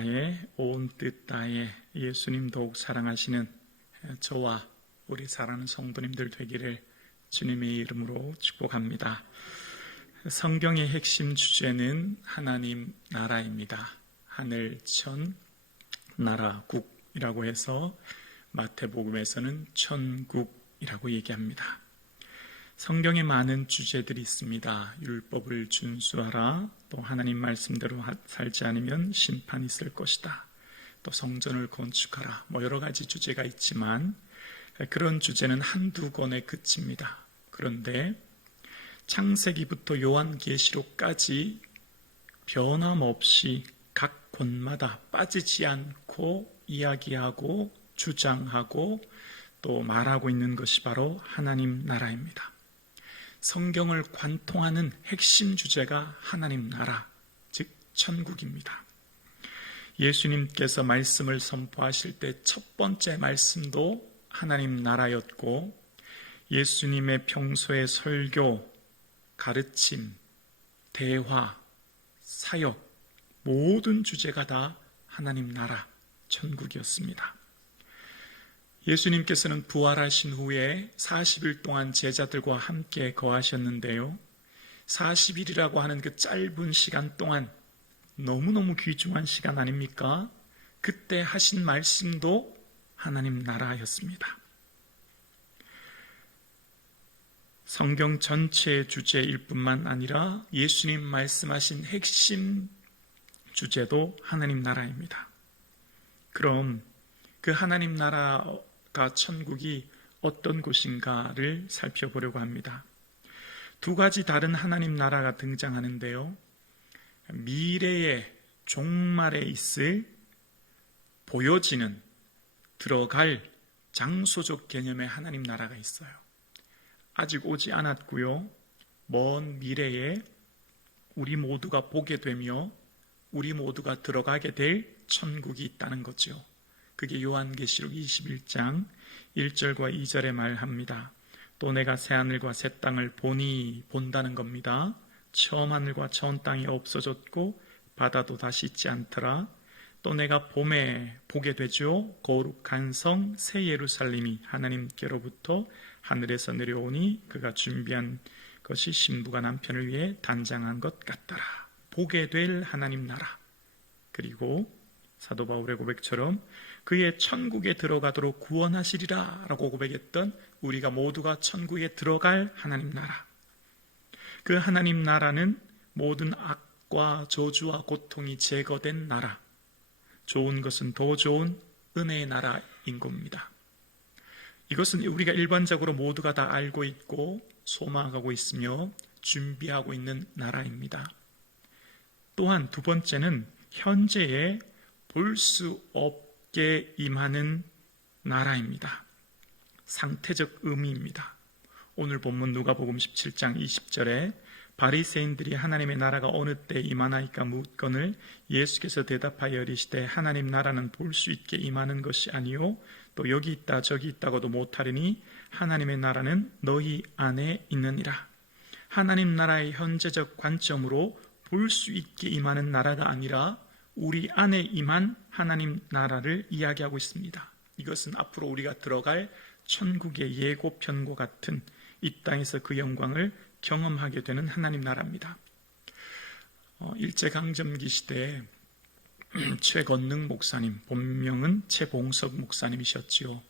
다해 온 뜻 다해 예수님 더욱 사랑하시는 저와 우리 사랑하는 성도님들 되기를 주님의 이름으로 축복합니다. 성경의 핵심 주제는 하나님 나라입니다. 하늘, 천, 나라, 국이라고 해서 마태복음에서는 천국이라고 얘기합니다. 성경에 많은 주제들이 있습니다. 율법을 준수하라, 또 하나님 말씀대로 살지 않으면 심판이 있을 것이다, 또 성전을 건축하라, 여러 가지 주제가 있지만 그런 주제는 한두 권에 그칩니다. 그런데 창세기부터 요한계시록까지 변함없이 각 권마다 빠지지 않고 이야기하고 주장하고 또 말하고 있는 것이 바로 하나님 나라입니다. 성경을 관통하는 핵심 주제가 하나님 나라, 즉 천국입니다. 예수님께서 말씀을 선포하실 때 첫 번째 말씀도 하나님 나라였고, 예수님의 평소의 설교, 가르침, 대화, 사역, 모든 주제가 다 하나님 나라, 천국이었습니다. 예수님께서는 부활하신 후에 40일 동안 제자들과 함께 거하셨는데요, 40일이라고 하는 그 짧은 시간 동안 너무너무 귀중한 시간 아닙니까? 그때 하신 말씀도 하나님 나라였습니다. 성경 전체의 주제일 뿐만 아니라 예수님 말씀하신 핵심 주제도 하나님 나라입니다. 그럼 그 하나님 나라가 천국이 어떤 곳인가를 살펴보려고 합니다. 두 가지 다른 하나님 나라가 등장하는데요, 미래의 종말에 있을 보여지는 들어갈 장소적 개념의 하나님 나라가 있어요. 아직 오지 않았고요, 먼 미래에 우리 모두가 보게 되며 우리 모두가 들어가게 될 천국이 있다는 거죠. 그게 요한계시록 21장 1절과 2절에 말합니다. 또 내가 새하늘과 새 땅을 보니, 본다는 겁니다. 처음 하늘과 처음 땅이 없어졌고 바다도 다시 있지 않더라. 또 내가 봄에 보게 되죠. 거룩한 성 새 예루살렘이 하나님께로부터 하늘에서 내려오니 그가 준비한 것이 신부가 남편을 위해 단장한 것 같더라. 보게 될 하나님 나라. 그리고 사도 바울의 고백처럼 그의 천국에 들어가도록 구원하시리라 라고 고백했던 우리가 모두가 천국에 들어갈 하나님 나라. 그 하나님 나라는 모든 악과 저주와 고통이 제거된 나라, 좋은 것은 더 좋은 은혜의 나라인 겁니다. 이것은 우리가 일반적으로 모두가 다 알고 있고 소망하고 있으며 준비하고 있는 나라입니다. 또한 두 번째는 현재에 볼 수 없게 임하는 나라입니다. 상태적 의미입니다. 오늘 본문 누가복음 17장 20절에 바리새인들이 하나님의 나라가 어느 때 임하나이까 묻거늘 예수께서 대답하여 이르시되 하나님 나라는 볼 수 있게 임하는 것이 아니요 또 여기 있다 저기 있다고도 못하리니 하나님의 나라는 너희 안에 있느니라. 하나님 나라의 현재적 관점으로 볼 수 있게 임하는 나라가 아니라 우리 안에 임한 하나님 나라를 이야기하고 있습니다. 이것은 앞으로 우리가 들어갈 천국의 예고편과 같은 이 땅에서 그 영광을 경험하게 되는 하나님 나라입니다. 일제강점기 시대에 최건능 목사님, 본명은 최봉석 목사님이셨지요.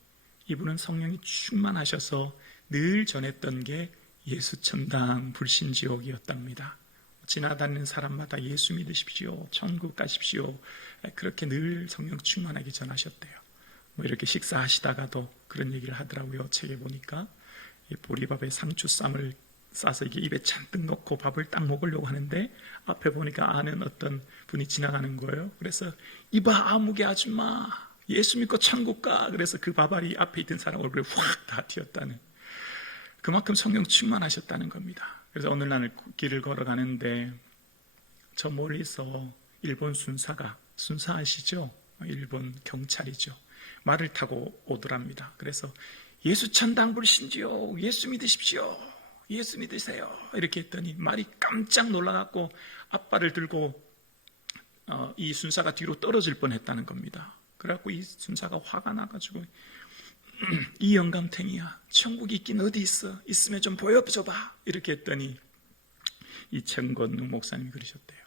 이분은 성령이 충만하셔서 늘 전했던 게 예수천당 불신지옥이었답니다. 지나다니는 사람마다 예수 믿으십시오, 천국 가십시오, 그렇게 늘 성령 충만하게 전하셨대요. 이렇게 식사하시다가도 그런 얘기를 하더라고요. 책에 보니까 보리밥에 상추쌈을 싸서 이게 입에 잔뜩 넣고 밥을 딱 먹으려고 하는데 앞에 보니까 아는 어떤 분이 지나가는 거예요. 그래서 이봐 아무개 아줌마, 예수 믿고 천국 가. 그래서 그 밥알이 앞에 있던 사람 얼굴에 확 다 튀었다는, 그만큼 성령 충만하셨다는 겁니다. 그래서 어느 날 길을 걸어가는데 저 멀리서 일본 순사 아시죠? 일본 경찰이죠. 말을 타고 오더랍니다. 그래서 예수 천당 불신지요, 예수 믿으십시오, 예수 믿으세요, 이렇게 했더니 말이 깜짝 놀라갖고 앞발을 들고 이 순사가 뒤로 떨어질 뻔했다는 겁니다. 그래갖고 이 순사가 화가 나가지고 이 영감탱이야, 천국이 있긴 어디 있어? 있으면 좀 보여줘봐. 이렇게 했더니 이 최은건 목사님이 그러셨대요.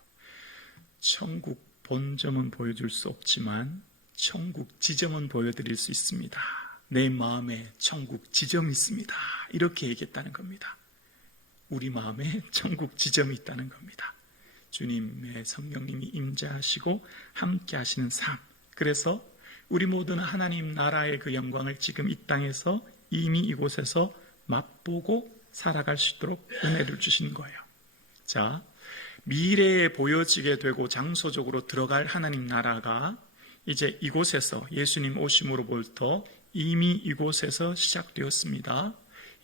천국 본점은 보여줄 수 없지만 천국 지점은 보여드릴 수 있습니다. 내 마음에 천국 지점이 있습니다. 이렇게 얘기했다는 겁니다. 우리 마음에 천국 지점이 있다는 겁니다. 주님의 성령님이 임재하시고 함께 하시는 삶. 그래서 우리 모두는 하나님 나라의 그 영광을 지금 이 땅에서 이미 이곳에서 맛보고 살아갈 수 있도록 은혜를 주신 거예요. 자, 미래에 보여지게 되고 장소적으로 들어갈 하나님 나라가 이제 이곳에서 예수님 오심으로부터 이미 이곳에서 시작되었습니다.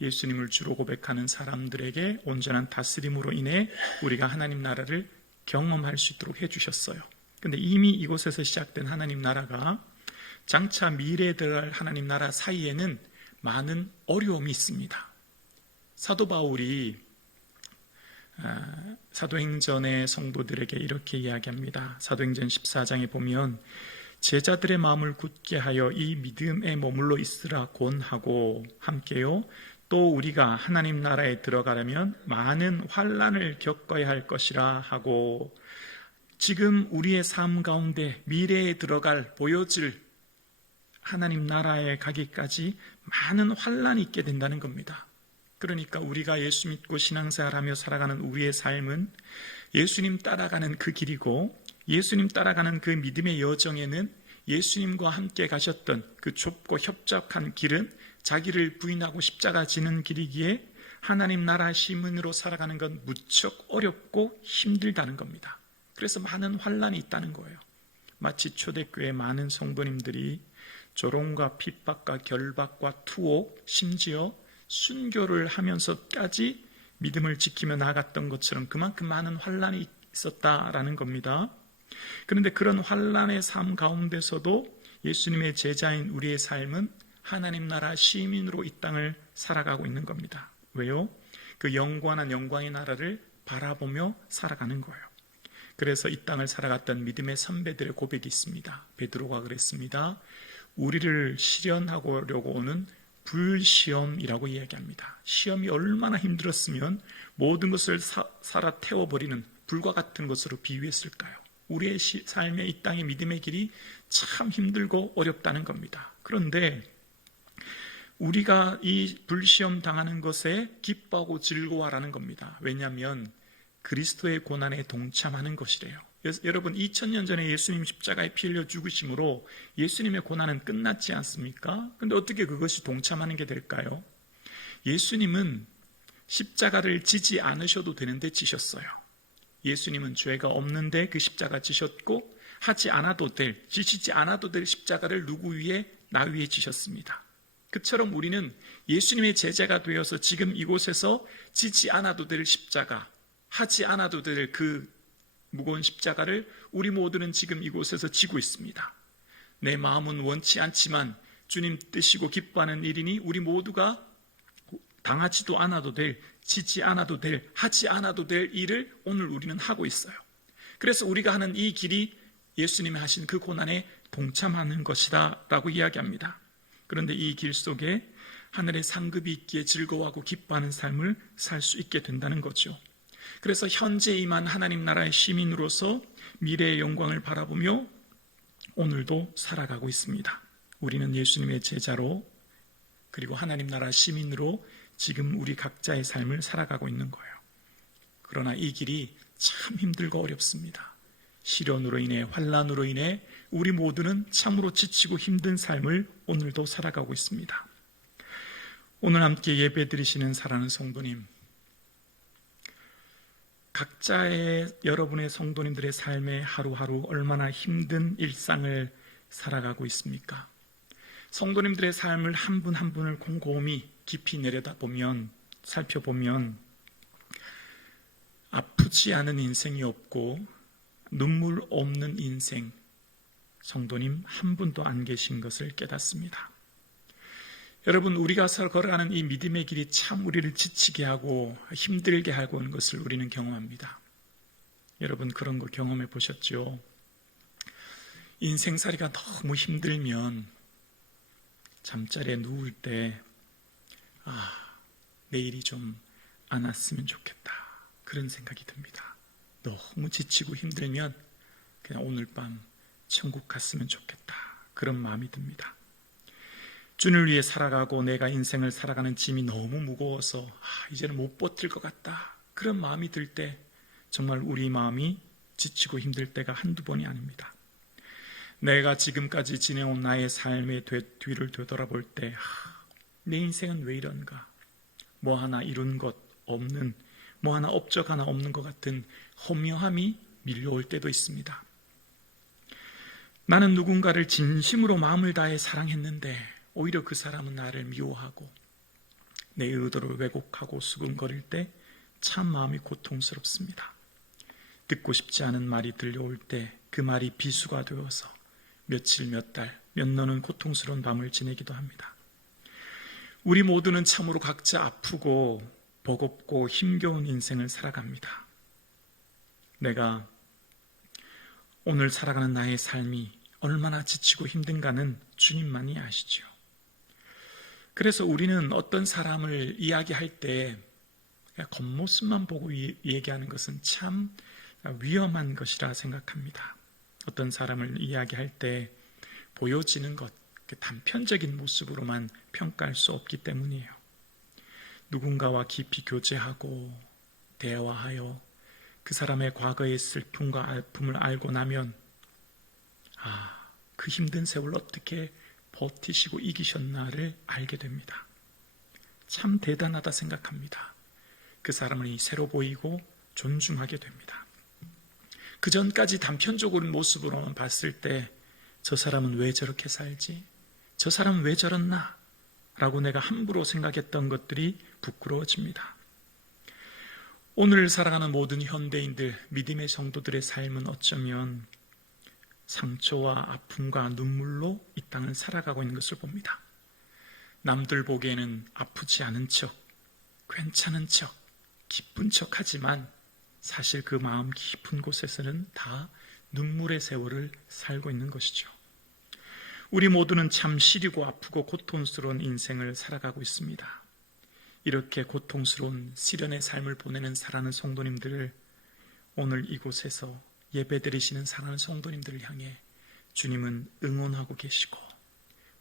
예수님을 주로 고백하는 사람들에게 온전한 다스림으로 인해 우리가 하나님 나라를 경험할 수 있도록 해주셨어요. 근데 이미 이곳에서 시작된 하나님 나라가 장차 미래에 들어갈 하나님 나라 사이에는 많은 어려움이 있습니다. 사도 바울이 사도행전의 성도들에게 이렇게 이야기합니다. 사도행전 14장에 보면 제자들의 마음을 굳게 하여 이 믿음에 머물러 있으라 권하고 함께요. 또 우리가 하나님 나라에 들어가려면 많은 환난을 겪어야 할 것이라 하고, 지금 우리의 삶 가운데 미래에 들어갈 보여질 하나님 나라에 가기까지 많은 환난이 있게 된다는 겁니다. 그러니까 우리가 예수 믿고 신앙생활하며 살아가는 우리의 삶은 예수님 따라가는 그 길이고, 예수님 따라가는 그 믿음의 여정에는 예수님과 함께 가셨던 그 좁고 협착한 길은 자기를 부인하고 십자가 지는 길이기에 하나님 나라 시민으로 살아가는 건 무척 어렵고 힘들다는 겁니다. 그래서 많은 환난이 있다는 거예요. 마치 초대교회 많은 성도님들이 조롱과 핍박과 결박과 투옥, 심지어 순교를 하면서까지 믿음을 지키며 나아갔던 것처럼 그만큼 많은 환난이 있었다라는 겁니다. 그런데 그런 환난의 삶 가운데서도 예수님의 제자인 우리의 삶은 하나님 나라 시민으로 이 땅을 살아가고 있는 겁니다. 왜요? 그 영원한 영광의 나라를 바라보며 살아가는 거예요. 그래서 이 땅을 살아갔던 믿음의 선배들의 고백이 있습니다. 베드로가 그랬습니다. 우리를 시련하려고 오는 불시험이라고 이야기합니다. 시험이 얼마나 힘들었으면 모든 것을 살아 태워버리는 불과 같은 것으로 비유했을까요? 우리의 삶의 이 땅의 믿음의 길이 참 힘들고 어렵다는 겁니다. 그런데 우리가 이 불시험 당하는 것에 기뻐하고 즐거워하라는 겁니다. 왜냐하면 그리스도의 고난에 동참하는 것이래요. 여러분, 2000년 전에 예수님 십자가에 피 흘려 죽으심으로 예수님의 고난은 끝났지 않습니까? 그런데 어떻게 그것이 동참하는 게 될까요? 예수님은 십자가를 지지 않으셔도 되는데 지셨어요. 예수님은 죄가 없는데 그 십자가 지셨고, 하지 않아도 될, 지시지 않아도 될 십자가를 누구 위에? 나 위에 지셨습니다. 그처럼 우리는 예수님의 제자가 되어서 지금 이곳에서 지지 않아도 될 십자가, 하지 않아도 될 그 무거운 십자가를 우리 모두는 지금 이곳에서 지고 있습니다. 내 마음은 원치 않지만 주님 뜻이고 기뻐하는 일이니 우리 모두가 당하지도 않아도 될, 지지 않아도 될, 하지 않아도 될 일을 오늘 우리는 하고 있어요. 그래서 우리가 하는 이 길이 예수님이 하신 그 고난에 동참하는 것이다 라고 이야기합니다. 그런데 이 길 속에 하늘의 상급이 있기에 즐거워하고 기뻐하는 삶을 살 수 있게 된다는 거죠. 그래서 현재 임한 하나님 나라의 시민으로서 미래의 영광을 바라보며 오늘도 살아가고 있습니다. 우리는 예수님의 제자로, 그리고 하나님 나라 시민으로 지금 우리 각자의 삶을 살아가고 있는 거예요. 그러나 이 길이 참 힘들고 어렵습니다. 시련으로 인해, 환난으로 인해 우리 모두는 참으로 지치고 힘든 삶을 오늘도 살아가고 있습니다. 오늘 함께 예배 드리시는 사랑하는 성도님, 각자의 여러분의 성도님들의 삶의 하루하루 얼마나 힘든 일상을 살아가고 있습니까? 성도님들의 삶을 한 분 한 분을 곰곰이 깊이 내려다보면, 살펴보면 아프지 않은 인생이 없고 눈물 없는 인생, 성도님 한 분도 안 계신 것을 깨닫습니다. 여러분, 우리가 걸어가는 이 믿음의 길이 참 우리를 지치게 하고 힘들게 하고 하는 것을 우리는 경험합니다. 여러분, 그런 거 경험해 보셨죠? 인생살이가 너무 힘들면 잠자리에 누울 때 내일이 좀 안 왔으면 좋겠다, 그런 생각이 듭니다. 너무 지치고 힘들면 그냥 오늘 밤 천국 갔으면 좋겠다, 그런 마음이 듭니다. 주를 위해 살아가고 내가 인생을 살아가는 짐이 너무 무거워서 이제는 못 버틸 것 같다, 그런 마음이 들 때 정말 우리 마음이 지치고 힘들 때가 한두 번이 아닙니다. 내가 지금까지 지내온 나의 삶의 뒤를 되돌아볼 때 내 인생은 왜 이런가, 뭐 하나 이룬 것 없는, 뭐 하나 업적 하나 없는 것 같은 허무함이 밀려올 때도 있습니다. 나는 누군가를 진심으로 마음을 다해 사랑했는데 오히려 그 사람은 나를 미워하고 내 의도를 왜곡하고 수근거릴 때 참 마음이 고통스럽습니다. 듣고 싶지 않은 말이 들려올 때 그 말이 비수가 되어서 며칠, 몇 달, 몇 년은 고통스러운 밤을 지내기도 합니다. 우리 모두는 참으로 각자 아프고 버겁고 힘겨운 인생을 살아갑니다. 내가 오늘 살아가는 나의 삶이 얼마나 지치고 힘든가는 주님만이 아시죠. 그래서 우리는 어떤 사람을 이야기할 때 겉모습만 보고 얘기하는 것은 참 위험한 것이라 생각합니다. 어떤 사람을 이야기할 때 보여지는 것, 단편적인 모습으로만 평가할 수 없기 때문이에요. 누군가와 깊이 교제하고 대화하여 그 사람의 과거의 슬픔과 아픔을 알고 나면 그 힘든 세월 어떻게 버티시고 이기셨나를 알게 됩니다. 참 대단하다 생각합니다. 그 사람을 새로 보이고 존중하게 됩니다. 그 전까지 단편적인 모습으로만 봤을 때 저 사람은 왜 저렇게 살지? 저 사람은 왜 저렇나? 라고 내가 함부로 생각했던 것들이 부끄러워집니다. 오늘 살아가는 모든 현대인들, 믿음의 성도들의 삶은 어쩌면 상처와 아픔과 눈물로 이 땅을 살아가고 있는 것을 봅니다. 남들 보기에는 아프지 않은 척, 괜찮은 척, 기쁜 척 하지만 사실 그 마음 깊은 곳에서는 다 눈물의 세월을 살고 있는 것이죠. 우리 모두는 참 시리고 아프고 고통스러운 인생을 살아가고 있습니다. 이렇게 고통스러운 시련의 삶을 보내는 사랑하는 성도님들을 오늘 이곳에서 예배드리시는 사랑하는 성도님들을 향해 주님은 응원하고 계시고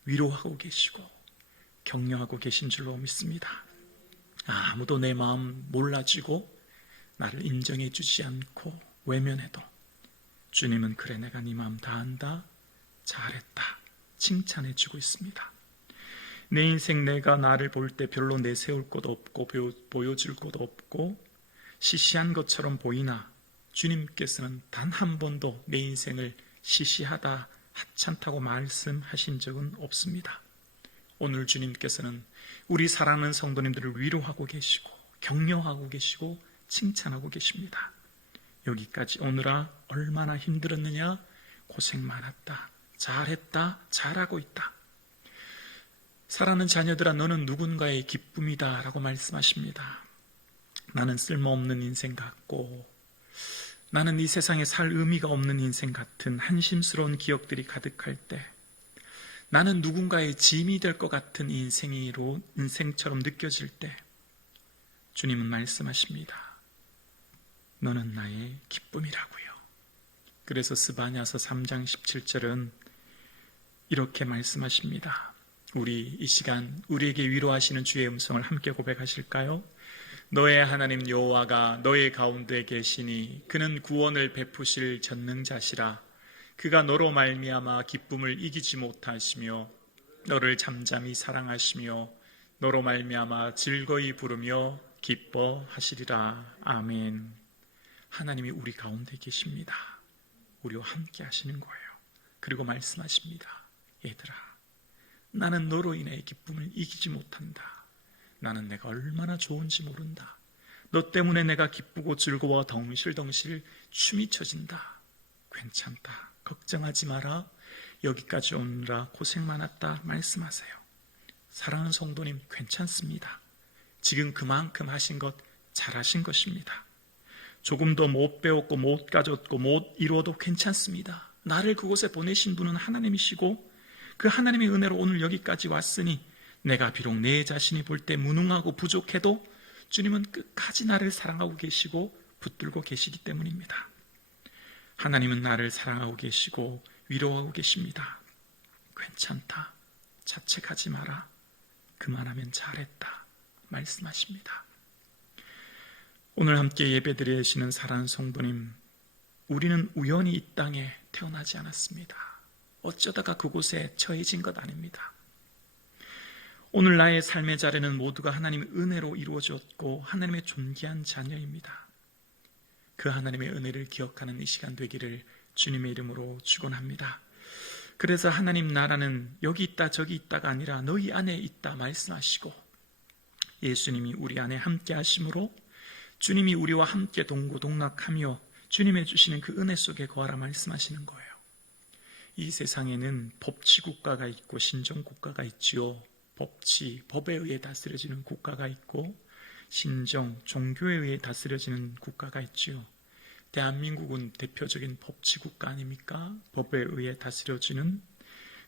위로하고 계시고 격려하고 계신 줄로 믿습니다. 아무도 내 마음 몰라주고 나를 인정해 주지 않고 외면해도 주님은 그래 내가 네 마음 다 안다, 잘했다 칭찬해 주고 있습니다. 내 인생 내가 나를 볼 때 별로 내세울 것도 없고 보여줄 것도 없고 시시한 것처럼 보이나 주님께서는 단 한 번도 내 인생을 시시하다, 하찮다고 말씀하신 적은 없습니다. 오늘 주님께서는 우리 사랑하는 성도님들을 위로하고 계시고 격려하고 계시고 칭찬하고 계십니다. 여기까지 오느라 얼마나 힘들었느냐, 고생 많았다, 잘했다, 잘하고 있다. 사랑하는 자녀들아 너는 누군가의 기쁨이다 라고 말씀하십니다. 나는 쓸모없는 인생 같고 나는 이 세상에 살 의미가 없는 인생 같은 한심스러운 기억들이 가득할 때 나는 누군가의 짐이 될 것 같은 인생처럼 느껴질 때 주님은 말씀하십니다. 너는 나의 기쁨이라고요. 그래서 스바냐서 3장 17절은 이렇게 말씀하십니다. 우리 이 시간 우리에게 위로하시는 주의 음성을 함께 고백하실까요? 너의 하나님 여호와가 너의 가운데 계시니 그는 구원을 베푸실 전능자시라. 그가 너로 말미암아 기쁨을 이기지 못하시며 너를 잠잠히 사랑하시며 너로 말미암아 즐거이 부르며 기뻐하시리라. 아멘. 하나님이 우리 가운데 계십니다. 우리와 함께 하시는 거예요. 그리고 말씀하십니다. 얘들아, 나는 너로 인해 기쁨을 이기지 못한다. 나는 내가 얼마나 좋은지 모른다. 너 때문에 내가 기쁘고 즐거워 덩실덩실 춤이 춰진다. 괜찮다. 걱정하지 마라. 여기까지 오느라 고생 많았다 말씀하세요. 사랑하는 성도님, 괜찮습니다. 지금 그만큼 하신 것 잘하신 것입니다. 조금 더 못 배웠고 못 가졌고 못 이루어도 괜찮습니다. 나를 그곳에 보내신 분은 하나님이시고 그 하나님의 은혜로 오늘 여기까지 왔으니 내가 비록 내 자신이 볼 때 무능하고 부족해도 주님은 끝까지 나를 사랑하고 계시고 붙들고 계시기 때문입니다. 하나님은 나를 사랑하고 계시고 위로하고 계십니다. 괜찮다. 자책하지 마라. 그만하면 잘했다. 말씀하십니다. 오늘 함께 예배드리시는 사랑하는 성도님, 우리는 우연히 이 땅에 태어나지 않았습니다. 어쩌다가 그곳에 처해진 것 아닙니다. 오늘 나의 삶의 자리는 모두가 하나님의 은혜로 이루어졌고 하나님의 존귀한 자녀입니다. 그 하나님의 은혜를 기억하는 이 시간 되기를 주님의 이름으로 축원합니다. 그래서 하나님 나라는 여기 있다 저기 있다가 아니라 너희 안에 있다 말씀하시고 예수님이 우리 안에 함께 하심으로 주님이 우리와 함께 동고동락하며 주님의 주시는 그 은혜 속에 거하라 말씀하시는 거예요. 이 세상에는 법치 국가가 있고 신정 국가가 있지요. 법에 의해 다스려지는 국가가 있고 신정, 종교에 의해 다스려지는 국가가 있지요. 대한민국은 대표적인 법치 국가 아닙니까? 법에 의해 다스려지는,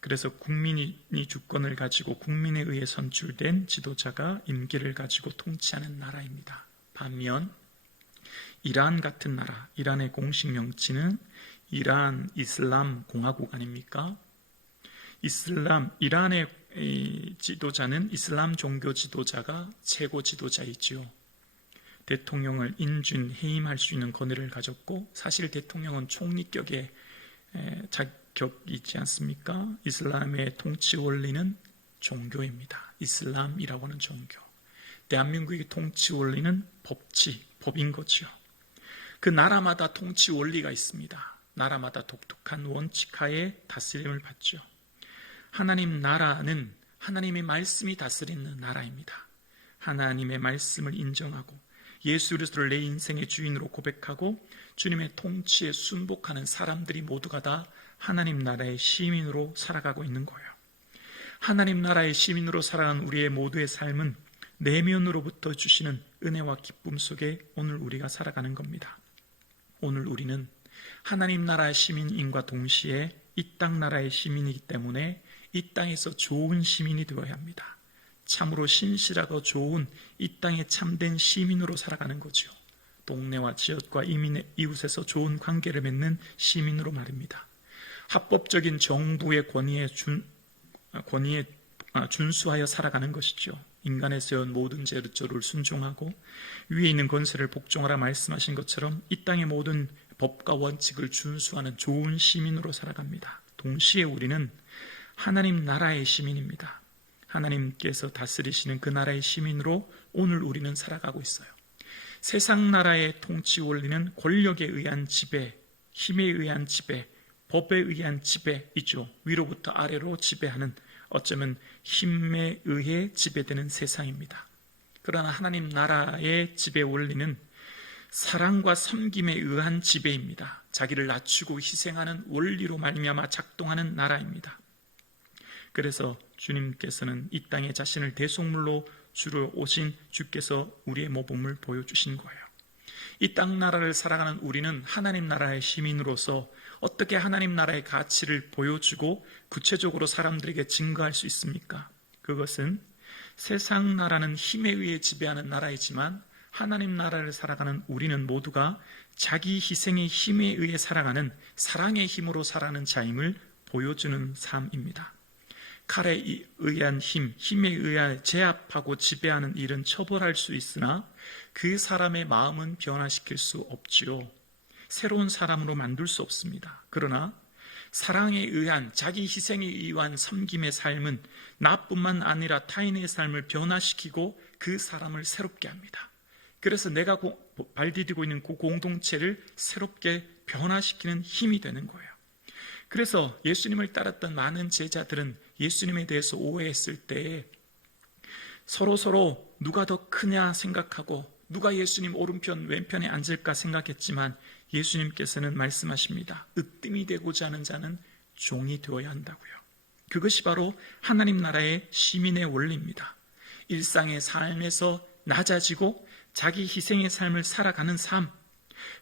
그래서 국민이 주권을 가지고 국민에 의해 선출된 지도자가 임기를 가지고 통치하는 나라입니다. 반면 이란 같은 나라, 이란의 공식 명칭은 이란 이슬람 공화국 아닙니까? 이란의 지도자는 이슬람 종교 지도자가 최고 지도자이지요. 대통령을 인준, 해임할 수 있는 권한을 가졌고 사실 대통령은 총리격의 자격이 있지 않습니까? 이슬람의 통치 원리는 종교입니다. 이슬람이라고 하는 종교. 대한민국의 통치 원리는 법인 거죠. 그 나라마다 통치 원리가 있습니다. 나라마다 독특한 원칙 하에 다스림을 받죠. 하나님 나라는 하나님의 말씀이 다스리는 나라입니다. 하나님의 말씀을 인정하고 예수 그리스도를 내 인생의 주인으로 고백하고 주님의 통치에 순복하는 사람들이 모두가 다 하나님 나라의 시민으로 살아가고 있는 거예요. 하나님 나라의 시민으로 살아가는 우리의 모두의 삶은 내면으로부터 주시는 은혜와 기쁨 속에 오늘 우리가 살아가는 겁니다. 오늘 우리는 하나님 나라의 시민인과 동시에 이 땅 나라의 시민이기 때문에 이 땅에서 좋은 시민이 되어야 합니다. 참으로 신실하고 좋은 이 땅의 참된 시민으로 살아가는 거죠. 동네와 지역과 이웃에서 좋은 관계를 맺는 시민으로 말입니다. 합법적인 정부의 권위에 준수하여 살아가는 것이죠. 인간에 세운 모든 제도를 순종하고 위에 있는 권세를 복종하라 말씀하신 것처럼 이 땅의 모든 법과 원칙을 준수하는 좋은 시민으로 살아갑니다. 동시에 우리는 하나님 나라의 시민입니다. 하나님께서 다스리시는 그 나라의 시민으로 오늘 우리는 살아가고 있어요. 세상 나라의 통치 원리는 권력에 의한 지배, 힘에 의한 지배, 법에 의한 지배이죠. 위로부터 아래로 지배하는, 어쩌면 힘에 의해 지배되는 세상입니다. 그러나 하나님 나라의 지배 원리는 사랑과 섬김에 의한 지배입니다. 자기를 낮추고 희생하는 원리로 말미암아 작동하는 나라입니다. 그래서 주님께서는 이 땅에 자신을 대속물로 주로 오신 주께서 우리의 모범을 보여주신 거예요. 이 땅 나라를 살아가는 우리는 하나님 나라의 시민으로서 어떻게 하나님 나라의 가치를 보여주고 구체적으로 사람들에게 증거할 수 있습니까? 그것은 세상 나라는 힘에 의해 지배하는 나라이지만 하나님 나라를 살아가는 우리는 모두가 자기 희생의 힘에 의해 살아가는 사랑의 힘으로 살아가는 자임을 보여주는 삶입니다. 칼에 의한 힘에 의해 제압하고 지배하는 일은 처벌할 수 있으나 그 사람의 마음은 변화시킬 수 없지요. 새로운 사람으로 만들 수 없습니다. 그러나 사랑에 의한 자기 희생에 의한 섬김의 삶은 나뿐만 아니라 타인의 삶을 변화시키고 그 사람을 새롭게 합니다. 그래서 내가 발디디고 있는 그 공동체를 새롭게 변화시키는 힘이 되는 거예요. 그래서 예수님을 따랐던 많은 제자들은 예수님에 대해서 오해했을 때에 서로 누가 더 크냐 생각하고 누가 예수님 오른편 왼편에 앉을까 생각했지만 예수님께서는 말씀하십니다. 으뜸이 되고자 하는 자는 종이 되어야 한다고요. 그것이 바로 하나님 나라의 시민의 원리입니다. 일상의 삶에서 낮아지고 자기 희생의 삶을 살아가는 삶,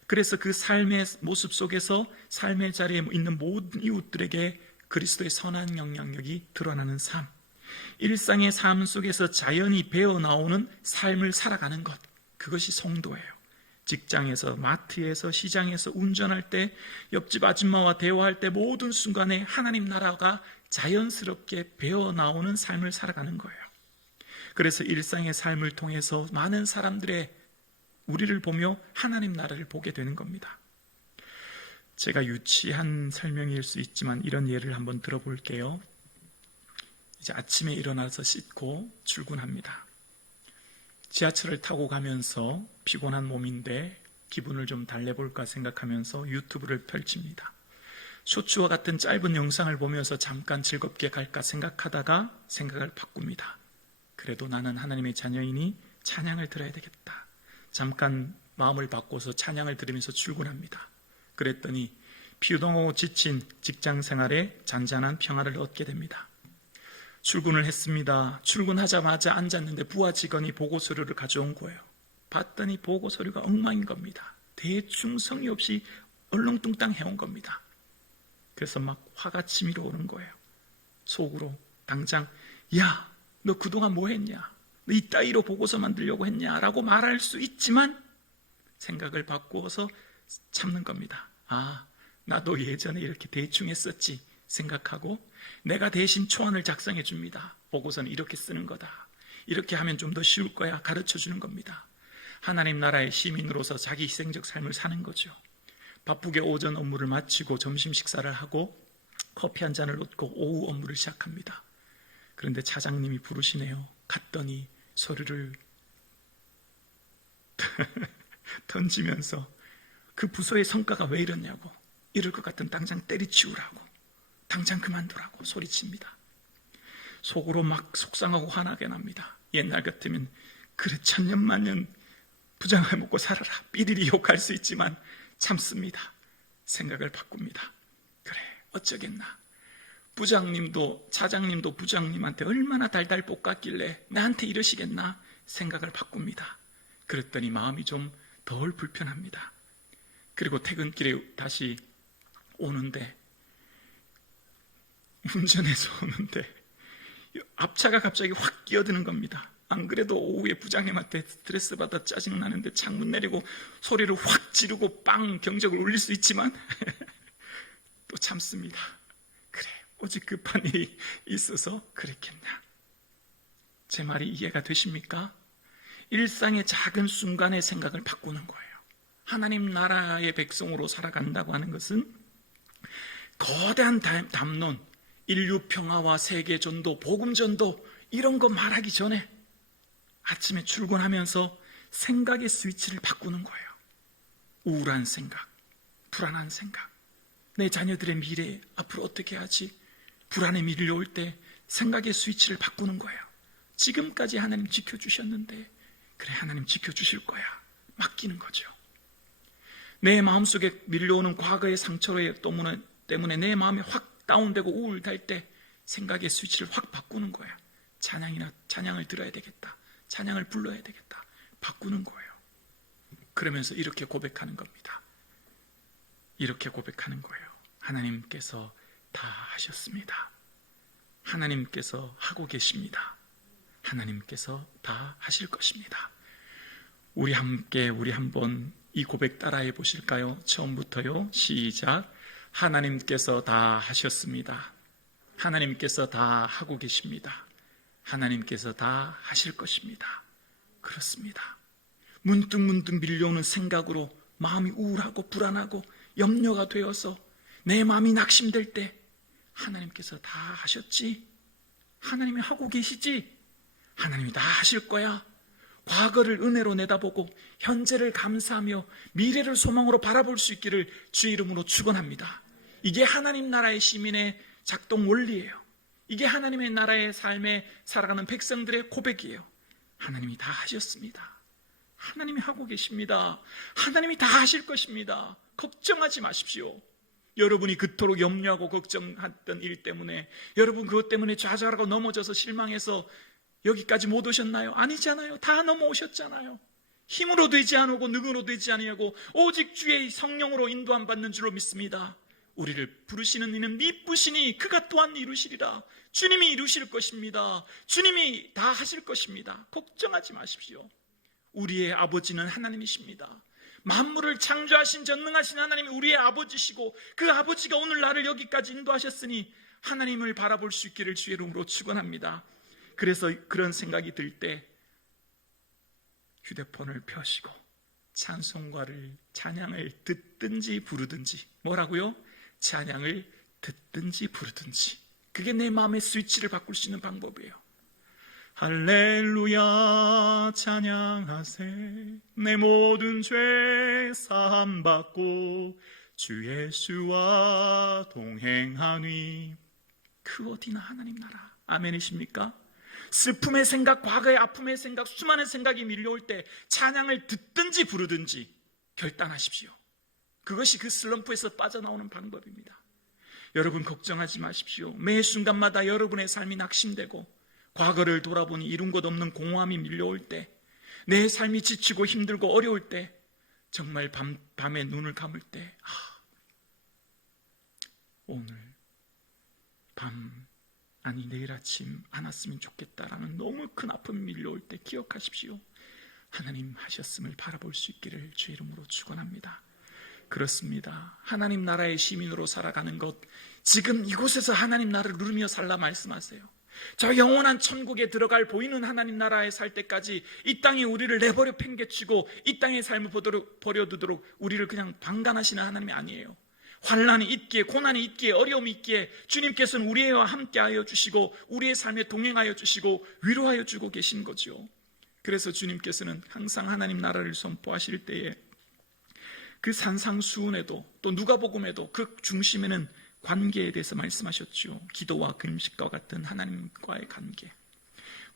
그래서 그 삶의 모습 속에서 삶의 자리에 있는 모든 이웃들에게 그리스도의 선한 영향력이 드러나는 삶, 일상의 삶 속에서 자연히 배어나오는 삶을 살아가는 것, 그것이 성도예요. 직장에서, 마트에서, 시장에서, 운전할 때, 옆집 아줌마와 대화할 때 모든 순간에 하나님 나라가 자연스럽게 배어나오는 삶을 살아가는 거예요. 그래서 일상의 삶을 통해서 많은 사람들의 우리를 보며 하나님 나라를 보게 되는 겁니다. 제가 유치한 설명일 수 있지만 이런 예를 한번 들어볼게요. 이제 아침에 일어나서 씻고 출근합니다. 지하철을 타고 가면서 피곤한 몸인데 기분을 좀 달래볼까 생각하면서 유튜브를 펼칩니다. 쇼츠와 같은 짧은 영상을 보면서 잠깐 즐겁게 갈까 생각하다가 생각을 바꿉니다. 그래도 나는 하나님의 자녀이니 찬양을 들어야 되겠다. 잠깐 마음을 바꿔서 찬양을 들으면서 출근합니다. 그랬더니 피곤하고 지친 직장 생활에 잔잔한 평화를 얻게 됩니다. 출근을 했습니다. 출근하자마자 앉았는데 부하 직원이 보고 서류를 가져온 거예요. 봤더니 보고 서류가 엉망인 겁니다. 대충 성의 없이 얼렁뚱땅 해온 겁니다. 그래서 막 화가 치밀어 오는 거예요. 속으로 당장 야, 너 그동안 뭐 했냐? 너 이따위로 보고서 만들려고 했냐? 라고 말할 수 있지만 생각을 바꾸어서 참는 겁니다. 아, 나도 예전에 이렇게 대충 했었지 생각하고 내가 대신 초안을 작성해 줍니다. 보고서는 이렇게 쓰는 거다. 이렇게 하면 좀 더 쉬울 거야. 가르쳐 주는 겁니다. 하나님 나라의 시민으로서 자기 희생적 삶을 사는 거죠. 바쁘게 오전 업무를 마치고 점심 식사를 하고 커피 한 잔을 놓고 오후 업무를 시작합니다. 그런데 차장님이 부르시네요. 갔더니 서류를 던지면서 그 부서의 성과가 왜 이러냐고, 이럴 것 같으면 당장 때리치우라고, 당장 그만두라고 소리칩니다. 속으로 막 속상하고 화나게 납니다. 옛날 같으면 그래 천년만년 부장을 먹고 살아라 삐리리 욕할 수 있지만 참습니다. 생각을 바꿉니다. 그래 어쩌겠나, 부장님도 차장님도 부장님한테 얼마나 달달 볶았길래 나한테 이러시겠나 생각을 바꿉니다. 그랬더니 마음이 좀 덜 불편합니다. 그리고 퇴근길에 다시 오는데, 운전해서 오는데 앞차가 갑자기 확 끼어드는 겁니다. 안 그래도 오후에 부장님한테 스트레스 받아 짜증나는데 창문 내리고 소리를 확 지르고 빵 경적을 울릴 수 있지만 또 참습니다. 그래 오직 급한 일이 있어서 그랬겠나. 제 말이 이해가 되십니까? 일상의 작은 순간의 생각을 바꾸는 거예요. 하나님 나라의 백성으로 살아간다고 하는 것은 거대한 담론, 인류 평화와 세계 전도, 복음 전도 이런 거 말하기 전에 아침에 출근하면서 생각의 스위치를 바꾸는 거예요. 우울한 생각, 불안한 생각, 내 자녀들의 미래 앞으로 어떻게 하지? 불안에 밀려올 때 생각의 스위치를 바꾸는 거예요. 지금까지 하나님 지켜주셨는데 그래 하나님 지켜주실 거야. 맡기는 거죠. 내 마음속에 밀려오는 과거의 상처 때문에 내 마음이 확 다운되고 우울할 때 생각의 스위치를 확 바꾸는 거야. 찬양을 들어야 되겠다. 찬양을 불러야 되겠다. 바꾸는 거예요. 그러면서 이렇게 고백하는 겁니다. 이렇게 고백하는 거예요. 하나님께서 다 하셨습니다. 하나님께서 하고 계십니다. 하나님께서 다 하실 것입니다. 우리 한번 이 고백 따라해 보실까요? 처음부터요. 시작. 하나님께서 다 하셨습니다. 하나님께서 다 하고 계십니다. 하나님께서 다 하실 것입니다. 그렇습니다. 문득 밀려오는 생각으로 마음이 우울하고 불안하고 염려가 되어서 내 마음이 낙심될 때 하나님께서 다 하셨지? 하나님이 하고 계시지? 하나님이 다 하실 거야. 과거를 은혜로 내다보고 현재를 감사하며 미래를 소망으로 바라볼 수 있기를 주의 이름으로 축원합니다. 이게 하나님 나라의 시민의 작동 원리예요. 이게 하나님의 나라의 삶에 살아가는 백성들의 고백이에요. 하나님이 다 하셨습니다. 하나님이 하고 계십니다. 하나님이 다 하실 것입니다. 걱정하지 마십시오. 여러분이 그토록 염려하고 걱정했던 일 때문에, 여러분 그것 때문에 좌절하고 넘어져서 실망해서 여기까지 못 오셨나요? 아니잖아요. 다 넘어오셨잖아요. 힘으로 되지 않고 능으로 되지 아니하고 오직 주의 성령으로 인도함 받는 줄로 믿습니다. 우리를 부르시는 이는 미쁘시니 그가 또한 이루시리라. 주님이 이루실 것입니다. 주님이 다 하실 것입니다. 걱정하지 마십시오. 우리의 아버지는 하나님이십니다. 만물을 창조하신 전능하신 하나님이 우리의 아버지시고 그 아버지가 오늘 나를 여기까지 인도하셨으니 하나님을 바라볼 수 있기를 주의 이름으로 축원합니다. 그래서 그런 생각이 들 때 휴대폰을 펴시고 찬양을 듣든지 부르든지, 뭐라고요? 찬양을 듣든지 부르든지, 그게 내 마음의 스위치를 바꿀 수 있는 방법이에요. 할렐루야 찬양하세. 내 모든 죄 사함 받고 주 예수와 동행하니 그 어디나 하나님 나라. 아멘이십니까? 슬픔의 생각, 과거의 아픔의 생각, 수많은 생각이 밀려올 때 찬양을 듣든지 부르든지 결단하십시오. 그것이 그 슬럼프에서 빠져나오는 방법입니다. 여러분 걱정하지 마십시오. 매 순간마다 여러분의 삶이 낙심되고 과거를 돌아보니 이룬 것 없는 공허함이 밀려올 때, 내 삶이 지치고 힘들고 어려울 때, 정말 밤에 눈을 감을 때 오늘 밤 아니 내일 아침 안 왔으면 좋겠다라는 너무 큰 아픔이 밀려올 때 기억하십시오. 하나님 하셨음을 바라볼 수 있기를 주의 이름으로 축원합니다. 그렇습니다. 하나님 나라의 시민으로 살아가는 것, 지금 이곳에서 하나님 나라를 누리며 살라 말씀하세요. 저 영원한 천국에 들어갈 보이는 하나님 나라에 살 때까지 이 땅에 우리를 내버려 팽개치고 이 땅의 삶을 버려두도록 우리를 그냥 방관하시는 하나님이 아니에요. 환난이 있기에, 고난이 있기에, 어려움이 있기에 주님께서는 우리와 함께하여 주시고 우리의 삶에 동행하여 주시고 위로하여 주고 계신 거죠. 그래서 주님께서는 항상 하나님 나라를 선포하실 때에 그 산상수훈에도 또 누가복음에도 그 중심에는 관계에 대해서 말씀하셨죠. 기도와 금식과 같은 하나님과의 관계,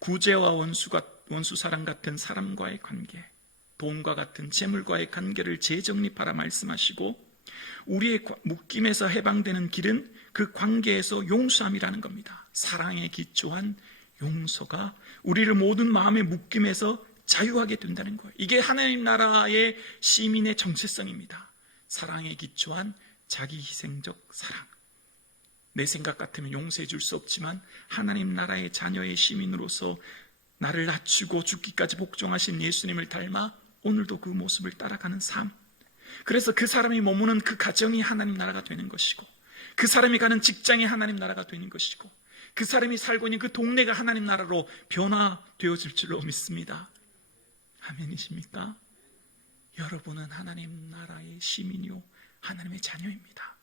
구제와 원수 사랑 같은 사람과의 관계, 돈과 같은 재물과의 관계를 재정립하라 말씀하시고, 우리의 묶임에서 해방되는 길은 그 관계에서 용서함이라는 겁니다. 사랑에 기초한 용서가 우리를 모든 마음의 묶임에서 자유하게 된다는 거예요. 이게 하나님 나라의 시민의 정체성입니다. 사랑에 기초한 자기 희생적 사랑. 내 생각 같으면 용서해 줄 수 없지만 하나님 나라의 자녀의 시민으로서 나를 낮추고 죽기까지 복종하신 예수님을 닮아 오늘도 그 모습을 따라가는 삶. 그래서 그 사람이 머무는 그 가정이 하나님 나라가 되는 것이고, 그 사람이 가는 직장이 하나님 나라가 되는 것이고, 그 사람이 살고 있는 그 동네가 하나님 나라로 변화되어질 줄로 믿습니다. 아멘이십니까? 여러분은 하나님 나라의 시민이요 하나님의 자녀입니다.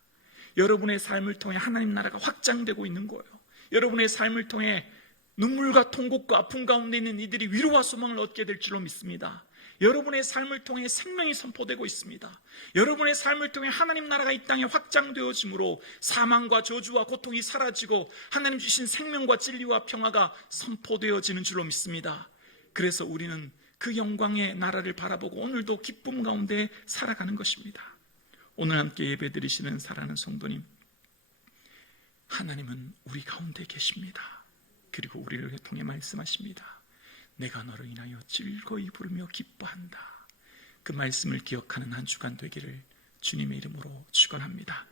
여러분의 삶을 통해 하나님 나라가 확장되고 있는 거예요. 여러분의 삶을 통해 눈물과 통곡과 아픔 가운데 있는 이들이 위로와 소망을 얻게 될 줄로 믿습니다. 여러분의 삶을 통해 생명이 선포되고 있습니다. 여러분의 삶을 통해 하나님 나라가 이 땅에 확장되어짐으로 사망과 저주와 고통이 사라지고 하나님 주신 생명과 진리와 평화가 선포되어지는 줄로 믿습니다. 그래서 우리는 그 영광의 나라를 바라보고 오늘도 기쁨 가운데 살아가는 것입니다. 오늘 함께 예배드리시는 사랑하는 성도님, 하나님은 우리 가운데 계십니다. 그리고 우리를 통해 말씀하십니다. 내가 너를 인하여 즐거이 부르며 기뻐한다. 그 말씀을 기억하는 한 주간 되기를 주님의 이름으로 축원합니다.